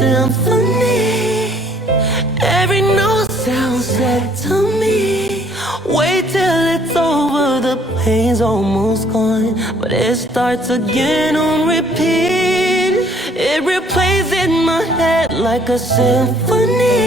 symphony. Every note sounds sad to me. Wait till it's over, the pain's almost gone, but it starts again on repeat. It replays in my head like a symphony.